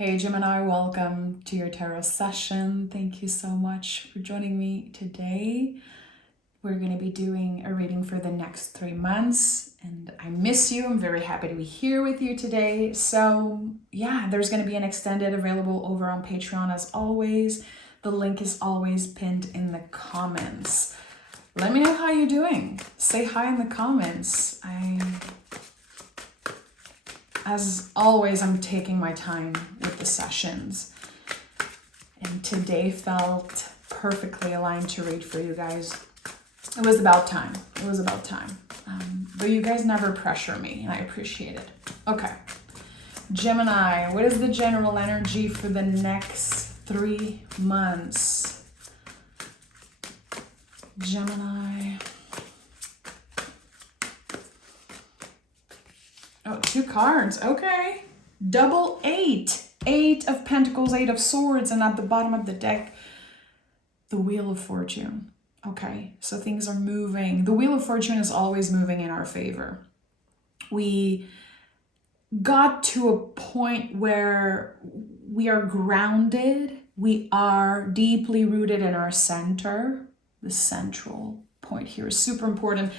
Hey Gemini, welcome to your tarot session. Thank you so much for joining me today. We're going to be doing a reading for the next 3 months, and I miss you. I'm very happy to be here with you today. So yeah, there's going to be an extended available over on Patreon as always. The link is always pinned in the comments. Let me know how you're doing. Say hi in the comments. As always, I'm taking my time with the sessions. And today felt perfectly aligned to read for you guys. It was about time. It was about time. But you guys never pressure me, and I appreciate it. Okay. Gemini, what is the general energy for the next 3 months? Gemini. Oh, 2 cards. Okay. Double 8. 8 of Pentacles, 8 of Swords, and at the bottom of the deck, the Wheel of Fortune. Okay, so things are moving. The Wheel of Fortune is always moving in our favor. We got to a point where we are grounded. We are deeply rooted in our center. The central point here is super important.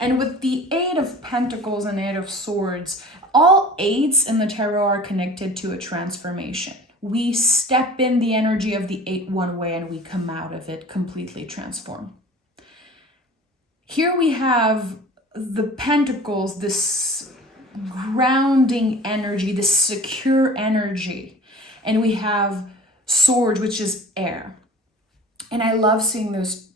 And with the 8 of Pentacles and 8 of Swords, all 8s in the tarot are connected to a transformation. We step in the energy of the 8 one way and we come out of it completely transformed. Here we have the Pentacles, this grounding energy, this secure energy. And we have Swords, which is air. And I love seeing those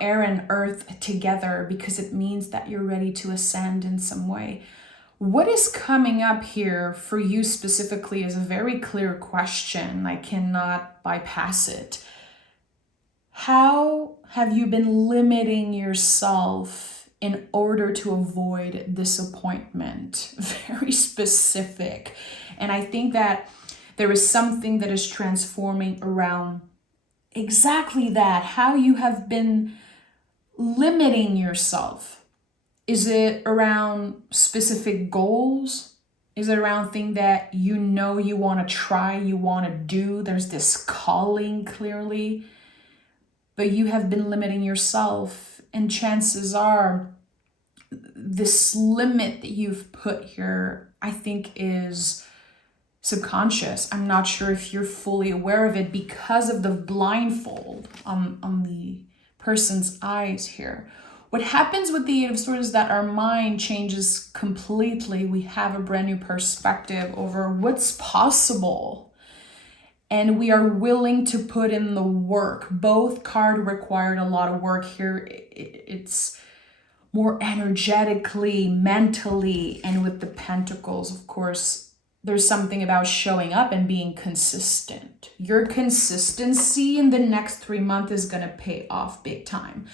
air and earth together because it means that you're ready to ascend in some way. What is coming up here for you specifically is a very clear question. I cannot bypass it. How have you been limiting yourself in order to avoid disappointment? Very specific. And I think that there is something that is transforming around exactly that, how you have been limiting yourself. Is it around specific goals? Is it around things that you know you want to try, you want to do? There's this calling clearly, but you have been limiting yourself, and chances are this limit that you've put here, I think, is subconscious. I'm not sure if you're fully aware of it because of the blindfold on the person's eyes here. What happens with the 8 of Swords is that our mind changes completely. We have a brand new perspective over what's possible. And we are willing to put in the work. Both cards required a lot of work here. It's more energetically, mentally, and with the Pentacles, of course, there's something about showing up and being consistent. Your consistency in the next 3 months is going to pay off big time.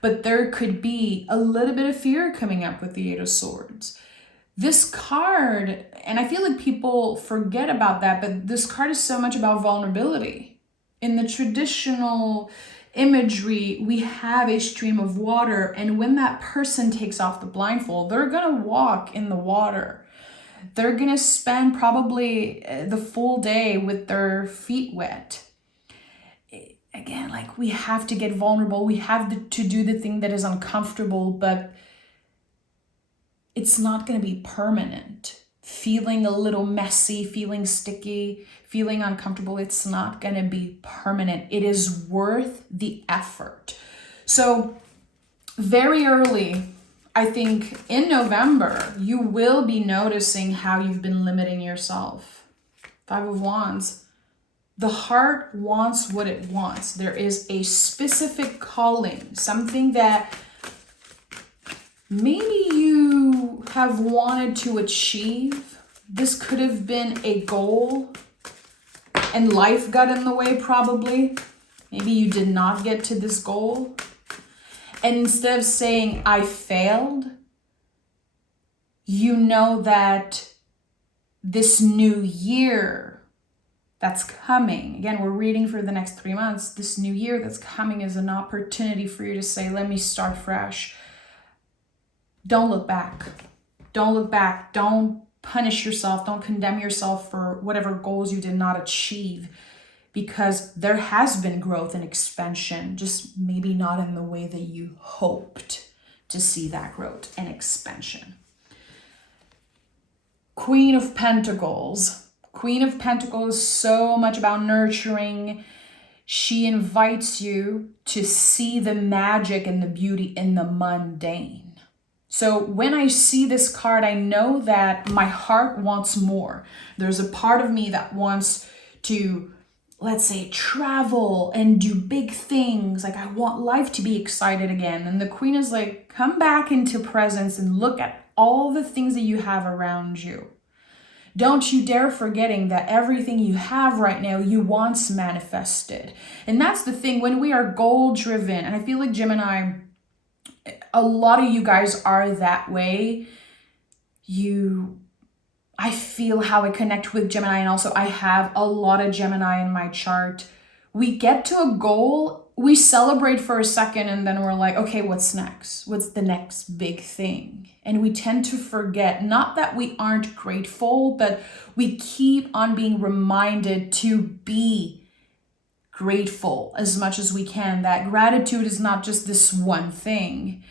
But there could be a little bit of fear coming up with the 8 of Swords. This card, and I feel like people forget about that, but this card is so much about vulnerability. In the traditional imagery, we have a stream of water, and when that person takes off the blindfold, they're going to walk in the water. They're going to spend probably the full day with their feet wet. Again, like, we have to get vulnerable. We have to do the thing that is uncomfortable, but it's not going to be permanent. Feeling a little messy, feeling sticky, feeling uncomfortable, it's not going to be permanent. It is worth the effort. So very early, I think in November, you will be noticing how you've been limiting yourself. 5 of Wands. The heart wants what it wants. There is a specific calling, something that maybe you have wanted to achieve. This could have been a goal and life got in the way probably. Maybe you did not get to this goal. And instead of saying, I failed, you know that this new year that's coming, again, we're reading for the next 3 months, this new year that's coming is an opportunity for you to say, let me start fresh. Don't look back. Don't look back. Don't punish yourself. Don't condemn yourself for whatever goals you did not achieve, because there has been growth and expansion, just maybe not in the way that you hoped to see that growth and expansion. Queen of Pentacles. Queen of Pentacles is so much about nurturing. She invites you to see the magic and the beauty in the mundane. So when I see this card, I know that my heart wants more. There's a part of me that wants to, let's say, travel and do big things. Like, I want life to be excited again. And the Queen is like, come back into presence and look at all the things that you have around you. Don't you dare forgetting that everything you have right now, you once manifested. And that's the thing, when we are goal driven, and I feel like Gemini, a lot of you guys are that way. I feel how I connect with Gemini, and also I have a lot of Gemini in my chart. We get to a goal, we celebrate for a second, and then we're like, okay, what's next? What's the next big thing? And we tend to forget, not that we aren't grateful, but we keep on being reminded to be grateful as much as we can. That gratitude is not just this one thing.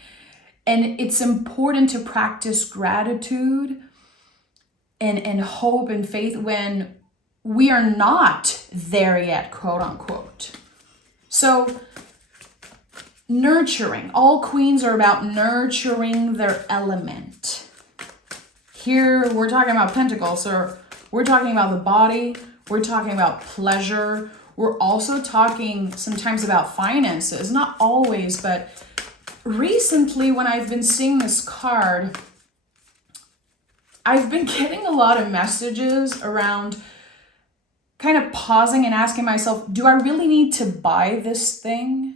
And it's important to practice gratitude and hope and faith when we are not there yet, quote unquote. So nurturing. All queens are about nurturing their element. Here we're talking about Pentacles, so we're talking about the body, we're talking about pleasure, we're also talking sometimes about finances, not always, but recently when I've been seeing this card, I've been getting a lot of messages around kind of pausing and asking myself, do I really need to buy this thing?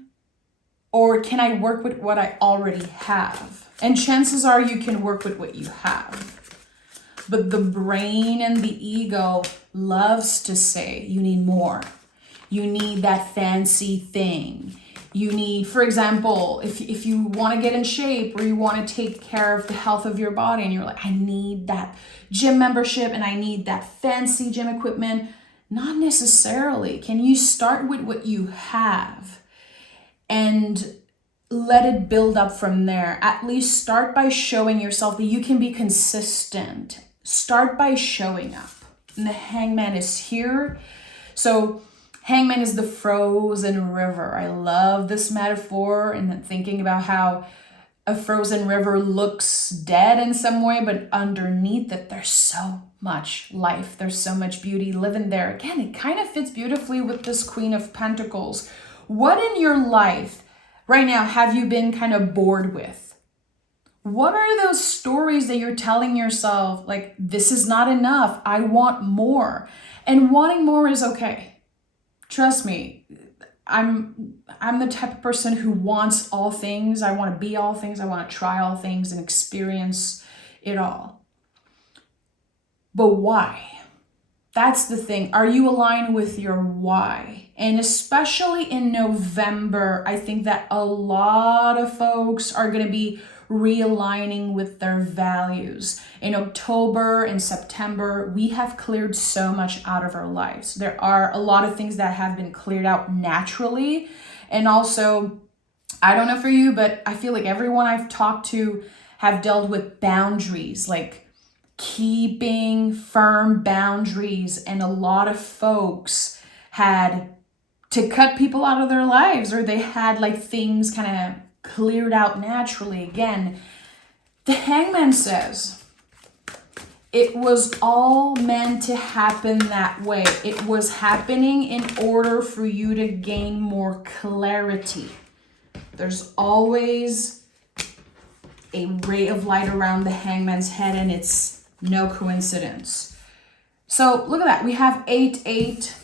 Or can I work with what I already have? And chances are you can work with what you have. But the brain and the ego loves to say you need more. You need that fancy thing. You need, for example, if you want to get in shape or you want to take care of the health of your body and you're like, I need that gym membership and I need that fancy gym equipment. Not necessarily. Can you start with what you have and let it build up from there? At least start by showing yourself that you can be consistent. Start by showing up. And the Hangman is here. So Hangman is the frozen river. I love this metaphor and then thinking about how a frozen river looks dead in some way, but underneath it, there's so much life. There's so much beauty living there. Again, it kind of fits beautifully with this Queen of Pentacles. What in your life right now have you been kind of bored with? What are those stories that you're telling yourself, like, this is not enough, I want more? And wanting more is okay. Trust me, I'm the type of person who wants all things. I want to be all things. I want to try all things and experience it all. But why? That's the thing. Are you aligned with your why? And especially in November, I think that a lot of folks are going to be realigning with their values. In October and September, we have cleared so much out of our lives. There are a lot of things that have been cleared out naturally. And also, I don't know for you, but I feel like everyone I've talked to have dealt with boundaries, like keeping firm boundaries. And a lot of folks had to cut people out of their lives, or they had like things kind of cleared out naturally. Again, the Hangman says it was all meant to happen that way. It was happening in order for you to gain more clarity. There's always a ray of light around the Hangman's head, and it's no coincidence. So look at that. We have 8, 8,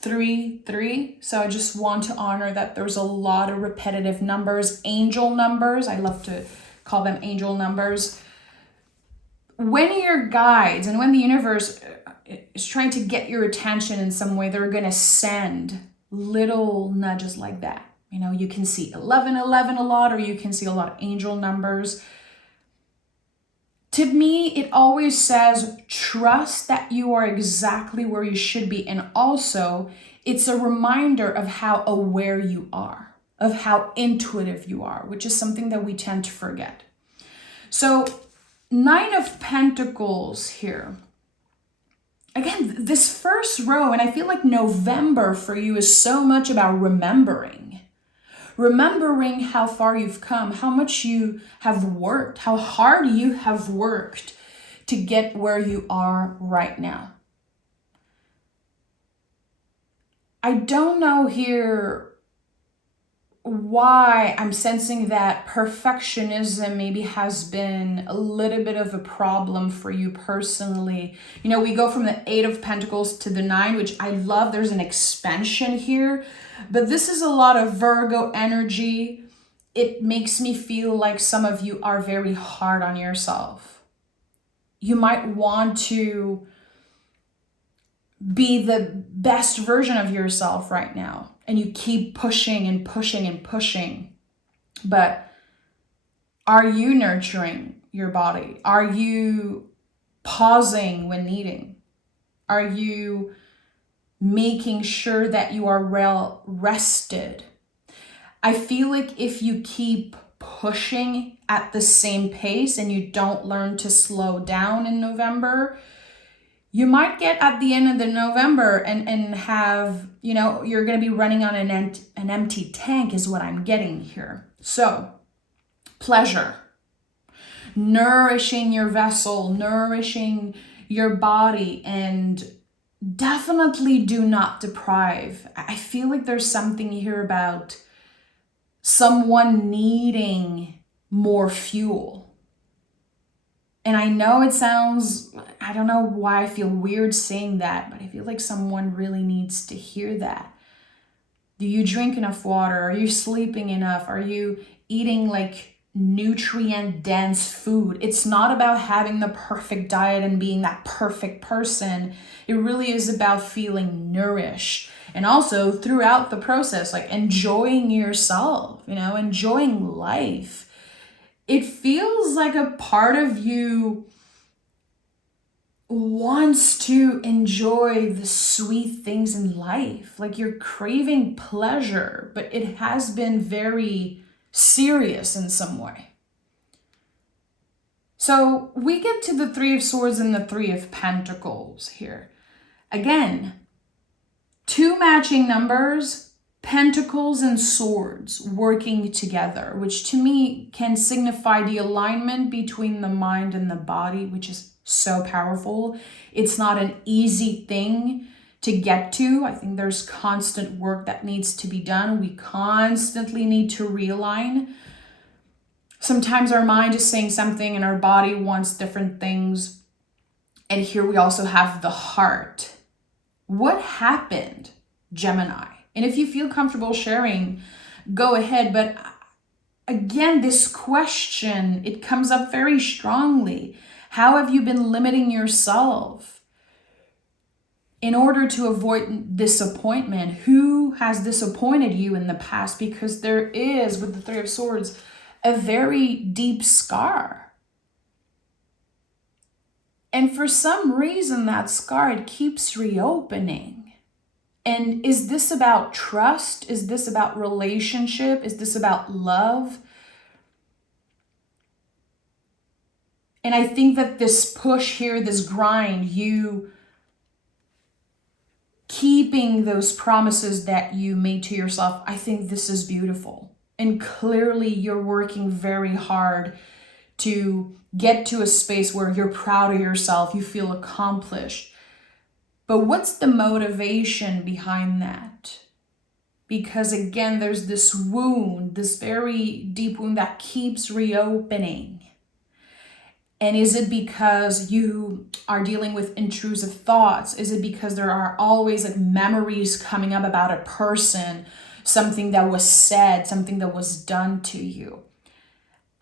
3, 3. So I just want to honor that there's a lot of repetitive numbers, angel numbers. I love to call them angel numbers. When your guides and when the universe is trying to get your attention in some way, they're going to send little nudges like that. You know, you can see 11, 11 a lot, or you can see a lot of angel numbers. To me, it always says, trust that you are exactly where you should be. And also, it's a reminder of how aware you are, of how intuitive you are, which is something that we tend to forget. So, Nine of Pentacles here. Again, this first row, and I feel like November for you is so much about remembering. Remembering how far you've come, how much you have worked, how hard you have worked to get where you are right now. I don't know here why I'm sensing that perfectionism maybe has been a little bit of a problem for you personally. You know, we go from the Eight of Pentacles to the Nine, which I love. There's an expansion here, but this is a lot of Virgo energy. It makes me feel like some of you are very hard on yourself. You might want to be the best version of yourself right now, and you keep pushing and pushing and pushing. But are you nurturing your body? Are you pausing when needing? Are you making sure that you are well rested? I feel like if you keep pushing at the same pace and you don't learn to slow down in November, you might get at the end of the November and have, you know, you're going to be running on an empty tank is what I'm getting here. So, pleasure, nourishing your vessel, nourishing your body, and definitely do not deprive. I feel like there's something here about someone needing more fuel. And I know it sounds, I don't know why I feel weird saying that, but I feel like someone really needs to hear that. Do you drink enough water? Are you sleeping enough? Are you eating like nutrient dense food? It's not about having the perfect diet and being that perfect person. It really is about feeling nourished. And also throughout the process, like enjoying yourself, you know, enjoying life. It feels like a part of you wants to enjoy the sweet things in life. Like you're craving pleasure, but it has been very serious in some way. So we get to the Three of Swords and the Three of Pentacles here. Again, two matching numbers, Pentacles and Swords working together, which to me can signify the alignment between the mind and the body, which is so powerful. It's not an easy thing to get to. I think there's constant work that needs to be done. We constantly need to realign. Sometimes our mind is saying something and our body wants different things. And here we also have the heart. What happened, Gemini? And if you feel comfortable sharing, go ahead. But again, this question, it comes up very strongly. How have you been limiting yourself in order to avoid disappointment? Who has disappointed you in the past? Because there is, with the Three of Swords, a very deep scar. And for some reason, that scar, it keeps reopening. And is this about trust? Is this about relationship? Is this about love? And I think that this push here, this grind, you keeping those promises that you made to yourself, I think this is beautiful. And clearly you're working very hard to get to a space where you're proud of yourself, you feel accomplished. But what's the motivation behind that? Because again, there's this wound, this very deep wound that keeps reopening. And is it because you are dealing with intrusive thoughts? Is it because there are always like memories coming up about a person, something that was said, something that was done to you?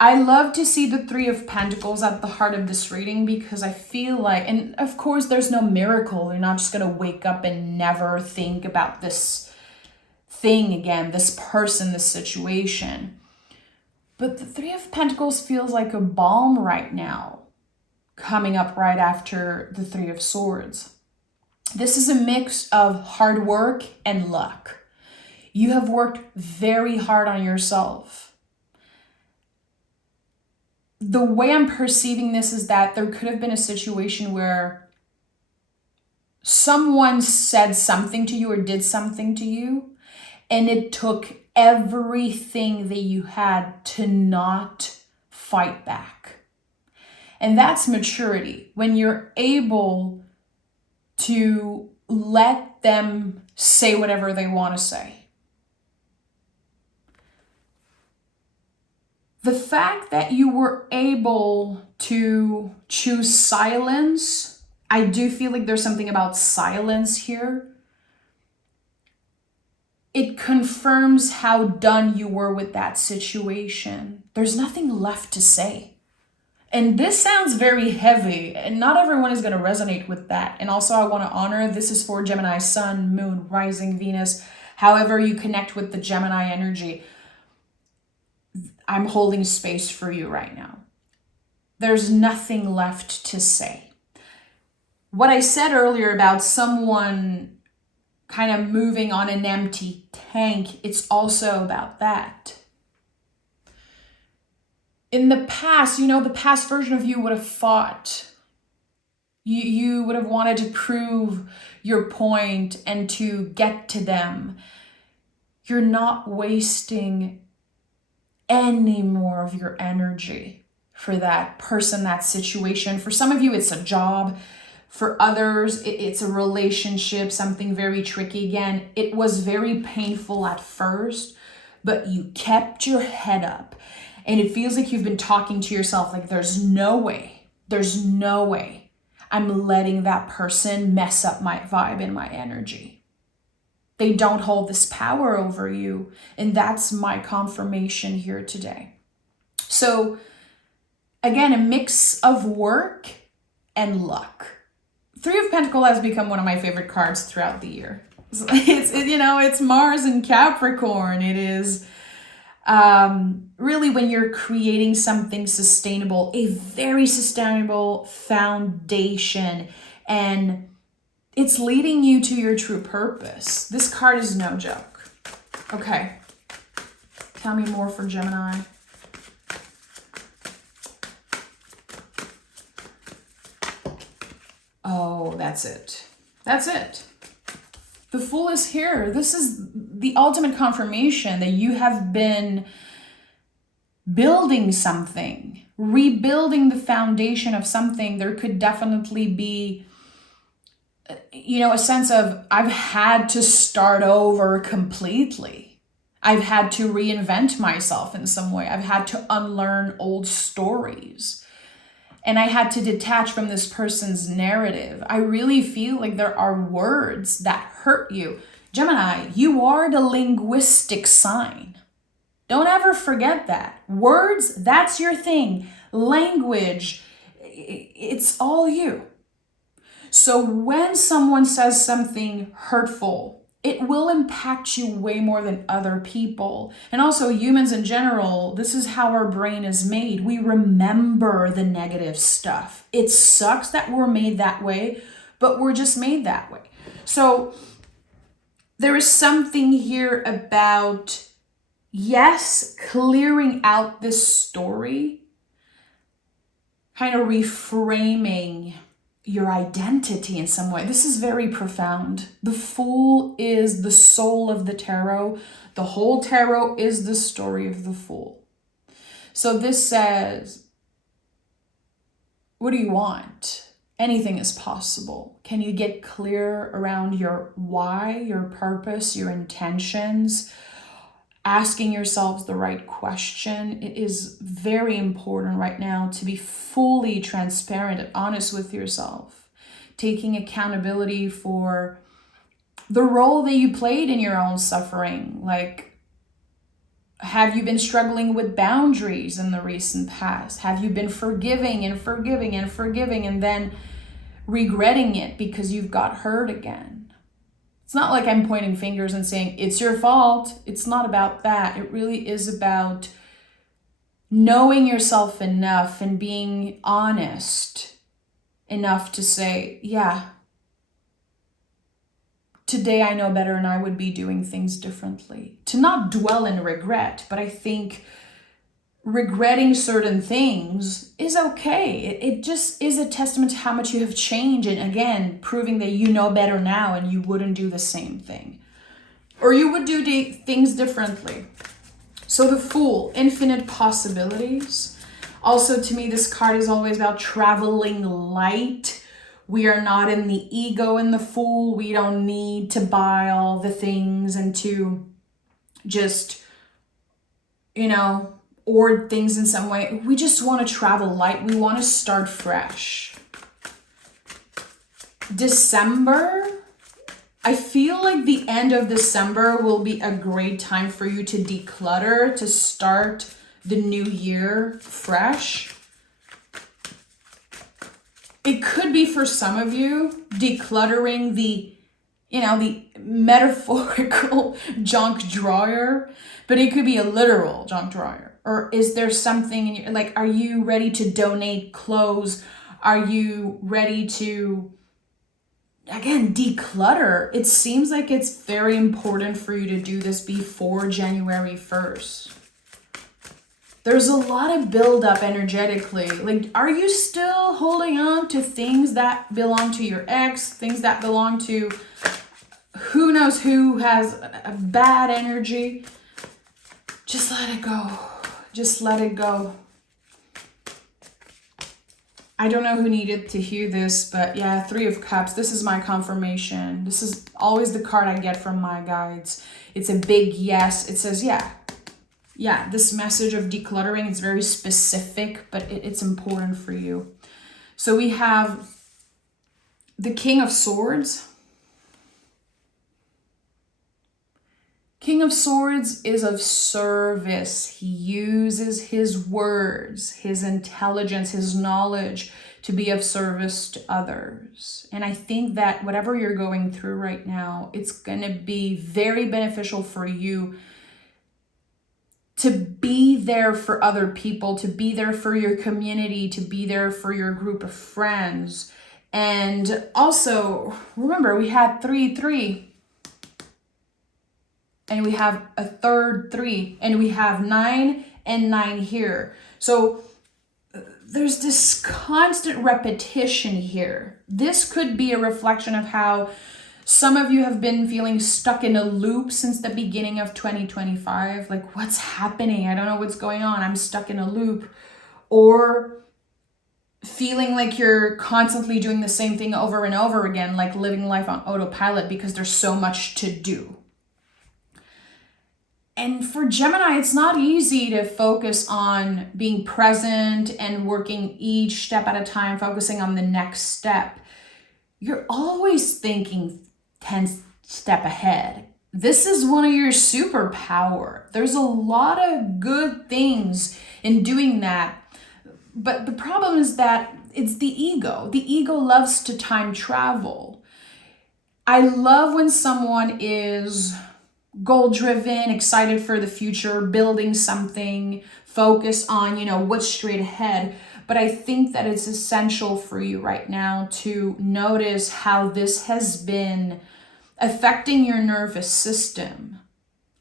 I love to see the Three of Pentacles at the heart of this reading because I feel like, and of course there's no miracle. You're not just going to wake up and never think about this thing again, this person, this situation. But the Three of Pentacles feels like a balm right now. coming up right after the Three of Swords. This is a mix of hard work and luck. You have worked very hard on yourself. The way I'm perceiving this is that there could have been a situation where someone said something to you or did something to you, and it took everything that you had to not fight back. And that's maturity. When you're able to let them say whatever they want to say. The fact that you were able to choose silence, I do feel like there's something about silence here. It confirms how done you were with that situation. There's nothing left to say. And this sounds very heavy, and not everyone is going to resonate with that. And also I want to honor, this is for Gemini, Sun, Moon, Rising, Venus, however you connect with the Gemini energy. I'm holding space for you right now. There's nothing left to say. What I said earlier about someone kind of moving on an empty tank, it's also about that. In the past, the past version of you would have fought. You would have wanted to prove your point and to get to them. You're not wasting any more of your energy for that person, that situation. For some of you, it's a job. For others, it's a relationship, something very tricky. Again, it was very painful at first, but you kept your head up. And it feels like you've been talking to yourself like there's no way I'm letting that person mess up my vibe and my energy. They don't hold this power over you. And that's my confirmation here today. So again, a mix of work and luck. Three of Pentacles has become one of my favorite cards throughout the year. It's Mars and Capricorn. It is really when you're creating something sustainable, a very sustainable foundation, and it's leading you to your true purpose. This card is no joke. Okay. Tell me more for Gemini. Oh, that's it. That's it. The Fool is here. This is the ultimate confirmation that you have been building something, rebuilding the foundation of something. There could definitely be, a sense of, I've had to start over completely. I've had to reinvent myself in some way. I've had to unlearn old stories. And I had to detach from this person's narrative. I really feel like there are words that hurt you. Gemini, you are the linguistic sign. Don't ever forget that. Words, that's your thing. Language, it's all you. So when someone says something hurtful, it will impact you way more than other people. And also humans in general, this is how our brain is made. We remember the negative stuff. It sucks that we're made that way, but we're just made that way. So there is something here about, yes, clearing out this story, kind of reframing your identity in some way. This is very profound. The Fool is the soul of the tarot. The whole tarot is the story of the Fool. So this says, what do you want? Anything is possible. Can you get clear around your why, your purpose, your intentions? Asking yourselves the right question. It is very important right now to be fully transparent and honest with yourself, taking accountability for the role that you played in your own suffering. Like, have you been struggling with boundaries in the recent past? Have you been forgiving and forgiving and forgiving and then regretting it because you've got hurt again? It's not like I'm pointing fingers and saying, it's your fault. It's not about that. It really is about knowing yourself enough and being honest enough to say, yeah, today I know better and I would be doing things differently. To not dwell in regret, but I think regretting certain things is okay. It just is a testament to how much you have changed. And again, proving that you know better now and you wouldn't do the same thing. Or you would do things differently. So the Fool, infinite possibilities. Also, to me, this card is always about traveling light. We are not in the ego in the Fool. We don't need to buy all the things and to just, hoard things in some way. We just want to travel light. We want to start fresh. December, I feel like the end of December will be a great time for you to declutter, to start the new year fresh. It could be for some of you decluttering the metaphorical junk drawer, but it could be a literal junk drawer. Or is there something in your, like, are you ready to donate clothes? Are you ready to, again, declutter? It seems like it's very important for you to do this before January 1st. There's a lot of buildup energetically. Like, are you still holding on to things that belong to your ex, things that belong to who knows who has a bad energy? Just let it go. Just let it go. I don't know who needed to hear this, but yeah, 3 of Cups. This is my confirmation. This is always the card I get from my guides. It's a big yes. It says, yeah, this message of decluttering is very specific, but it's important for you. So we have the King of Swords. King of Swords is of service. He uses his words, his intelligence, his knowledge to be of service to others. And I think that whatever you're going through right now, it's going to be very beneficial for you to be there for other people, to be there for your community, to be there for your group of friends. And also, remember, we had 3-3. And we have a third 3, and we have 9 and 9 here. So there's this constant repetition here. This could be a reflection of how some of you have been feeling stuck in a loop since the beginning of 2025. Like, what's happening? I don't know what's going on. I'm stuck in a loop. Or feeling like you're constantly doing the same thing over and over again, like living life on autopilot because there's so much to do. And for Gemini, it's not easy to focus on being present and working each step at a time, focusing on the next step. You're always thinking 10 step ahead. This is one of your superpower. There's a lot of good things in doing that. But the problem is that it's the ego. The ego loves to time travel. I love when someone is goal-driven, excited for the future, building something, focus on, what's straight ahead. But I think that it's essential for you right now to notice how this has been affecting your nervous system.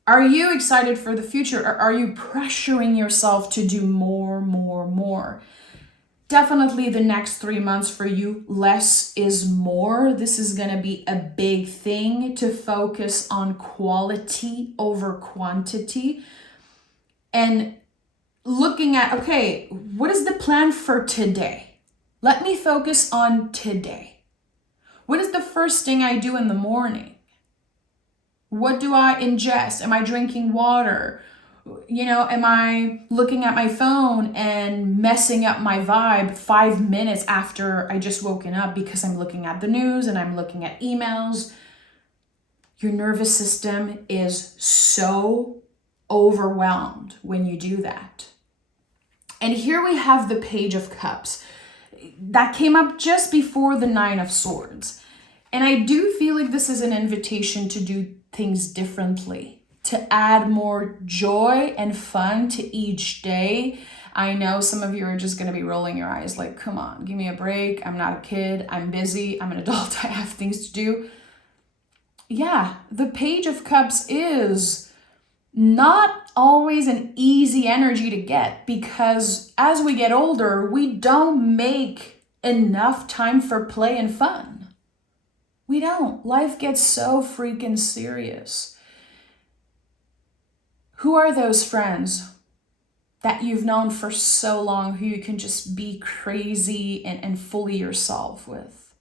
Are you excited for the future, or are you pressuring yourself to do more? Definitely the next 3 months for you, less is more. This is going to be a big thing to focus on quality over quantity. And looking at, okay, what is the plan for today? Let me focus on today. What is the first thing I do in the morning? What do I ingest? Am I drinking water? Am I looking at my phone and messing up my vibe 5 minutes after I just woken up because I'm looking at the news and I'm looking at emails? Your nervous system is so overwhelmed when you do that. And here we have the Page of Cups. That came up just before the 9 of Swords. And I do feel like this is an invitation to do things differently, to add more joy and fun to each day. I know some of you are just going to be rolling your eyes like, come on, give me a break. I'm not a kid. I'm busy. I'm an adult. I have things to do. Yeah, the Page of Cups is not always an easy energy to get, because as we get older, we don't make enough time for play and fun. We don't. Life gets so freaking serious. Who are those friends that you've known for so long who you can just be crazy and fully yourself with?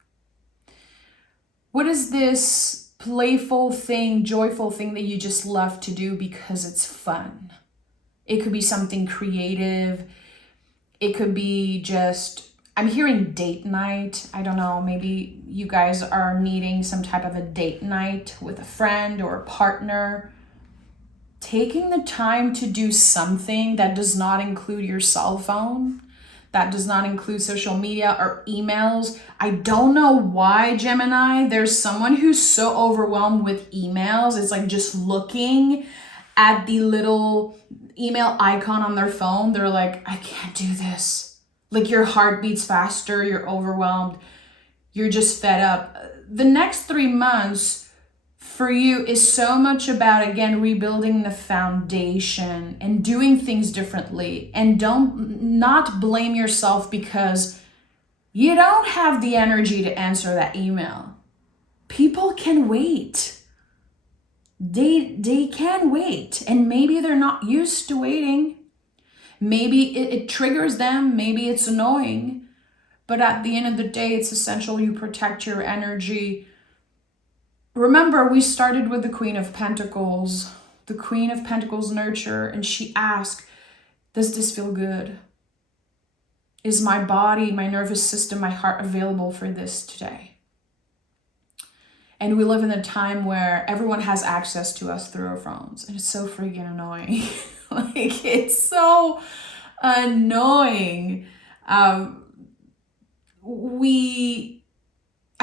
What is this playful thing, joyful thing that you just love to do because it's fun? It could be something creative. It could be just, I'm hearing date night. I don't know, maybe you guys are needing some type of a date night with a friend or a partner. Taking the time to do something that does not include your cell phone, that does not include social media or emails. I don't know why, Gemini, there's someone who's so overwhelmed with emails. It's like just looking at the little email icon on their phone. They're like, I can't do this. Like your heart beats faster, you're overwhelmed, you're just fed up. The next 3 months for you is so much about, again, rebuilding the foundation and doing things differently. And not blame yourself because you don't have the energy to answer that email. People can wait. They can wait. And maybe they're not used to waiting. Maybe it triggers them. Maybe it's annoying. But at the end of the day, it's essential you protect your energy. Remember, we started with the Queen of Pentacles. The Queen of Pentacles nurture, and she asked, does this feel good? Is my body, my nervous system, my heart available for this today? And we live in a time where everyone has access to us through our phones, and it's so freaking annoying. Like, it's so annoying. I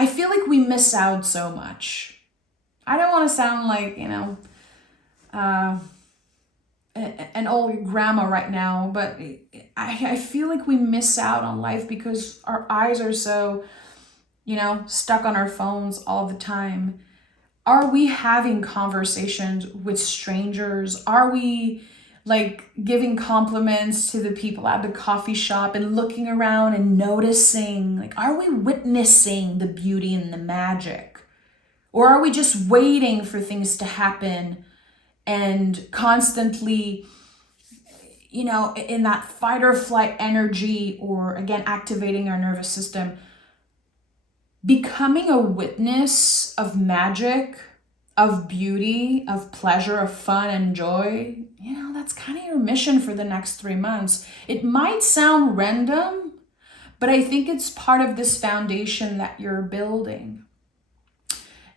feel like we miss out so much. I don't want to sound like, an old grandma right now, but I feel like we miss out on life because our eyes are so, stuck on our phones all the time. Are we having conversations with strangers? Are we like giving compliments to the people at the coffee shop and looking around and noticing? Like, are we witnessing the beauty and the magic? Or are we just waiting for things to happen and constantly, in that fight or flight energy, or again, activating our nervous system? Becoming a witness of magic, of beauty, of pleasure, of fun and joy, that's kind of your mission for the next 3 months. It might sound random, but I think it's part of this foundation that you're building.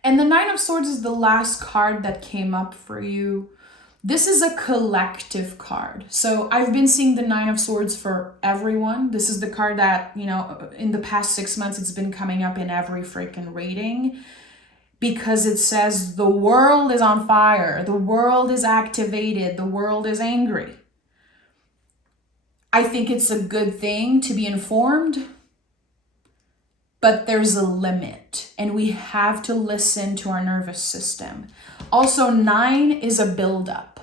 And the Nine of Swords is the last card that came up for you. This is a collective card. So I've been seeing the Nine of Swords for everyone. This is the card that, in the past 6 months, it's been coming up in every freaking reading, because it says the world is on fire. The world is activated. The world is angry. I think it's a good thing to be informed, but there's a limit, and we have to listen to our nervous system. Also, 9 is a buildup.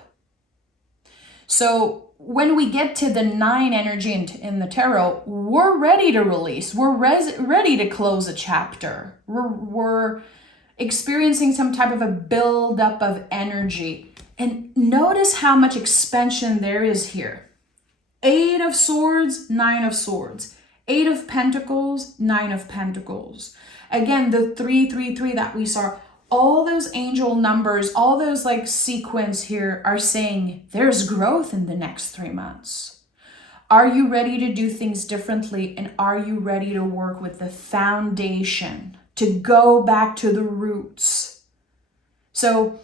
So when we get to the 9 energy in the tarot, we're ready to release. We're ready to close a chapter. We're experiencing some type of a buildup of energy. And notice how much expansion there is here. 8 of Swords, 9 of Swords. 8 of Pentacles, 9 of Pentacles. Again, the 333 that we saw, all those angel numbers, all those like sequence here are saying there's growth in the next 3 months. Are you ready to do things differently? And are you ready to work with the foundation, to go back to the roots? So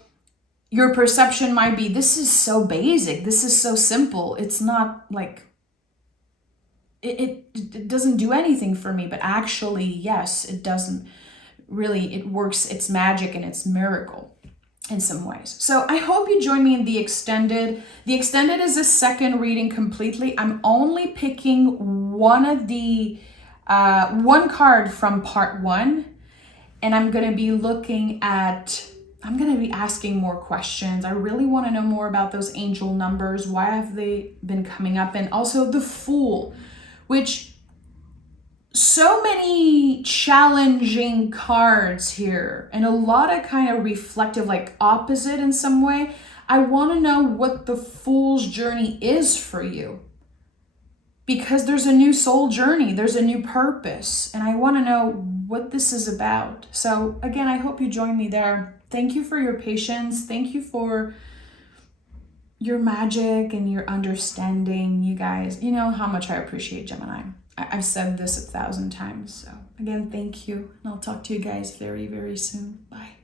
your perception might be, this is so basic. This is so simple. It's not like, it doesn't do anything for me, but actually, yes, it doesn't really, it works, it's magic and it's miracle. in some ways. So I hope you join me in the extended. The extended is a second reading completely. I'm only picking one card from part 1, and I'm going to be I'm going to be asking more questions. I really want to know more about those angel numbers. Why have they been coming up? And also the Fool, which so many challenging cards here and a lot of kind of reflective, like opposite in some way. I want to know what the Fool's journey is for you, because there's a new soul journey, there's a new purpose, and I want to know what this is about. So again, I hope you join me there. Thank you for your patience. Thank you for your magic and your understanding, you guys. You know how much I appreciate Gemini. I've said this 1,000 times. So again, thank you. And I'll talk to you guys very, very soon. Bye.